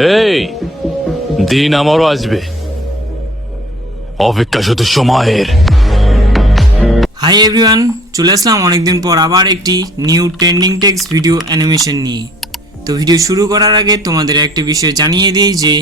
এই দিন আমারও আসবে, অপেক্ষা শুধু সময়ের। হাই এভরিওয়ান, চলে আসলাম অনেকদিন পর আবার একটি new trending text video animation নিয়ে। তো ভিডিও শুরু করার আগে তোমাদের একটা বিষয় জানিয়ে দিই যে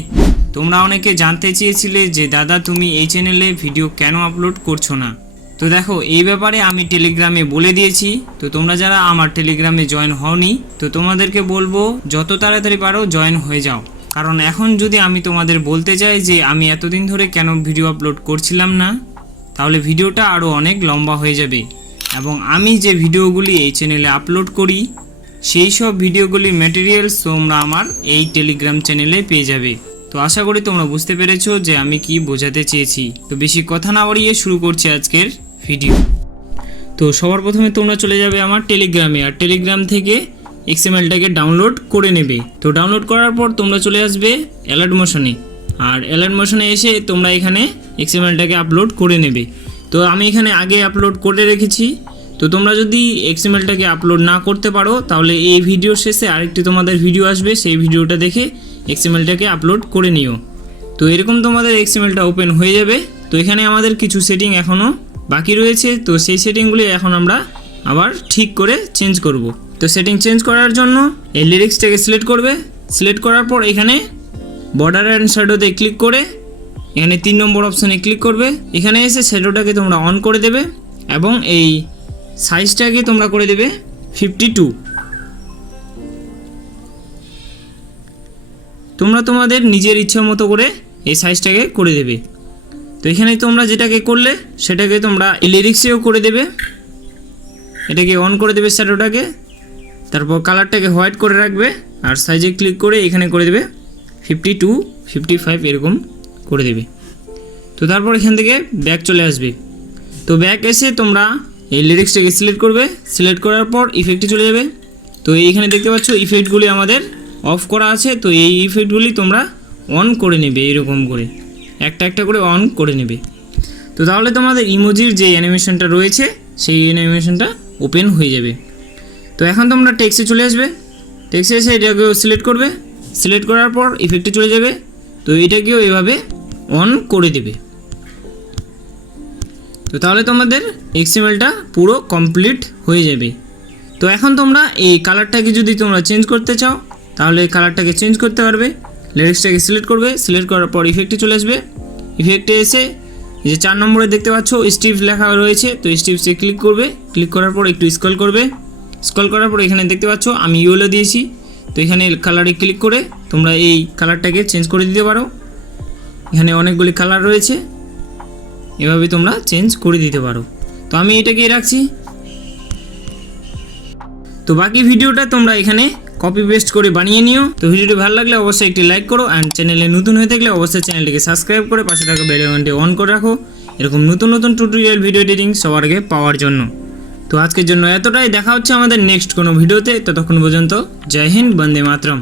তোমরা অনেকে জানতে চেয়েছিলে যে দাদা তুমি এই চ্যানেলে ভিডিও কেন আপলোড করছো না। তো দেখো, এই ব্যাপারে আমি টেলিগ্রামে বলে দিয়েছি। তো তোমরা যারা আমার টেলিগ্রামে জয়েন হওনি, তো তোমাদেরকে বলবো যত তাড়াতাড়ি পারো জয়েন হয়ে যাও। কারণ এখন যদি আমি তোমাদের বলতে চাই যে আমি এতদিন ধরে কেন ভিডিও আপলোড করছিলাম না, তাহলে ভিডিওটা আরও অনেক লম্বা হয়ে যাবে। এবং আমি যে ভিডিওগুলি এই চ্যানেলে আপলোড করি সেই সব ভিডিওগুলির ম্যাটেরিয়ালস তোমরা আমার এই টেলিগ্রাম চ্যানেলে পেয়ে যাবে। তো আশা করি তোমরা বুঝতে পেরেছো যে আমি কি বোঝাতে চেয়েছি। তো বেশি কথা না বাড়িয়ে শুরু করছি আজকের ভিডিও। তো সবার প্রথমে তোমরা চলে যাবে আমার টেলিগ্রামে, আর টেলিগ্রাম থেকে এক্সএমএলটাকে ডাউনলোড করে নেবে। তো ডাউনলোড করার পর তোমরা চলে আসবে অ্যালার্ট মোশনে, আর অ্যালার্ট মোশনে এসে তোমরা এখানে এক্সএমএলটাকে আপলোড করে নেবে। তো আমি এখানে আগে আপলোড করে রেখেছি। তো তোমরা যদি এক্সএমএলটাকে আপলোড না করতে পারো তাহলে এই ভিডিওর শেষে আরেকটি তোমাদের ভিডিও আসবে, সেই ভিডিওটা দেখে এক্সএমএলটাকে আপলোড করে নিও। তো এরকম তোমাদের এক্সএমএলটা ওপেন হয়ে যাবে। তো এখানে আমাদের কিছু সেটিং এখনও বাকি রয়েছে, তো সেই সেটিংগুলি এখন আমরা আবার ঠিক করে চেঞ্জ করব। তো সেটিং চেঞ্জ করার জন্য এই লিরিক্সটাকে সিলেক্ট করবে। সিলেক্ট করার পর এখানে বর্ডার অ্যান্ড শ্যাডোতে ক্লিক করে এখানে 3 নম্বর অপশানে ক্লিক করবে। এখানে এসে শ্যাডোটাকে তোমরা অন করে দেবে এবং এই সাইজটাকে তোমরা করে দেবে 52। তোমরা তোমাদের নিজের ইচ্ছা মতো করে এই সাইজটাকে করে দেবে। তো এখানে তোমরা যেটাকে করলে সেটাকে তোমরা লিরিক্সেও করে দেবে। এটাকে অন করে দেবে শ্যাডোটাকে, তারপর কালারটাকে হোয়াইট করে রাখবে আর সাইজে ক্লিক করে এখানে করে দেবে 52, 55 এরকম করে দেবে। তো তারপর এখান থেকে ব্যাক চলে আসবে। তো ব্যাক এসে তোমরা এই লিরিক্সটাকে সিলেক্ট করবে। সিলেক্ট করার পর ইফেক্টে চলে যাবে। তো এইখানে দেখতে পাচ্ছ ইফেক্টগুলি আমাদের অফ করা আছে। তো এই ইফেক্টগুলি তোমরা অন করে নেবে, এরকম করে একটা একটা করে অন করে নেবে। তো তাহলে তোমাদের ইমোজির যে অ্যানিমেশনটা রয়েছে সেই অ্যানিমেশনটা ওপেন হয়ে যাবে। তো এখন তোমরা টেক্সটে চলে আসবে। টেক্সটে এসে এটাকেও সিলেক্ট করবে। সিলেক্ট করার পর ইফেক্টে চলে যাবে। তো এটাকেও এভাবে অন করে দেবে। তো তাহলে তোমাদের এক্সএমএলটা পুরো কমপ্লিট হয়ে যাবে। তো এখন তোমরা এই কালারটাকে যদি তোমরা চেঞ্জ করতে চাও তাহলে কালারটাকে চেঞ্জ করতে পারবে। লিরিক্সটাকে সিলেক্ট করবে। সিলেক্ট করার পর ইফেক্টে চলে আসবে। ইফেক্টে এসে যে 4 নম্বরে দেখতে পাচ্ছ স্টিপস লেখা রয়েছে, তো স্টিপসে ক্লিক করবে। ক্লিক করার পর একটু স্ক্রল করবে। স্ক্রল করার পর এখানে দেখতে পাচ্ছ আমি ইয়েলো দিয়েছি। তো এখানে কালারে ক্লিক করে তোমরা এই কালারটাকে চেঞ্জ করে দিতে পারো। এখানে অনেকগুলি কালার রয়েছে, এভাবে তোমরা চেঞ্জ করে দিতে পারো। তো আমি এটাকে রাখছি। তো বাকি ভিডিওটা তোমরা এখানে কপি পেস্ট করে বানিয়ে নিও। তো ভিডিওটি ভালো লাগলে অবশ্যই একটি লাইক করো, অ্যান্ড চ্যানেলে নতুন হয়ে থাকলে অবশ্যই চ্যানেলটিকে সাবস্ক্রাইব করে পাশে থাকা বেল আইকনটি অন করে রাখো এরকম নতুন নতুন টিউটোরিয়াল ভিডিও এডিটিং সবার আগে পাওয়ার জন্য। তো আজকের জন্য এতটাই। দেখা হচ্ছে আমাদের নেক্সট কোনো ভিডিওতে। ততক্ষণ পর্যন্ত জয় হিন্দ, বন্দে মাতরম।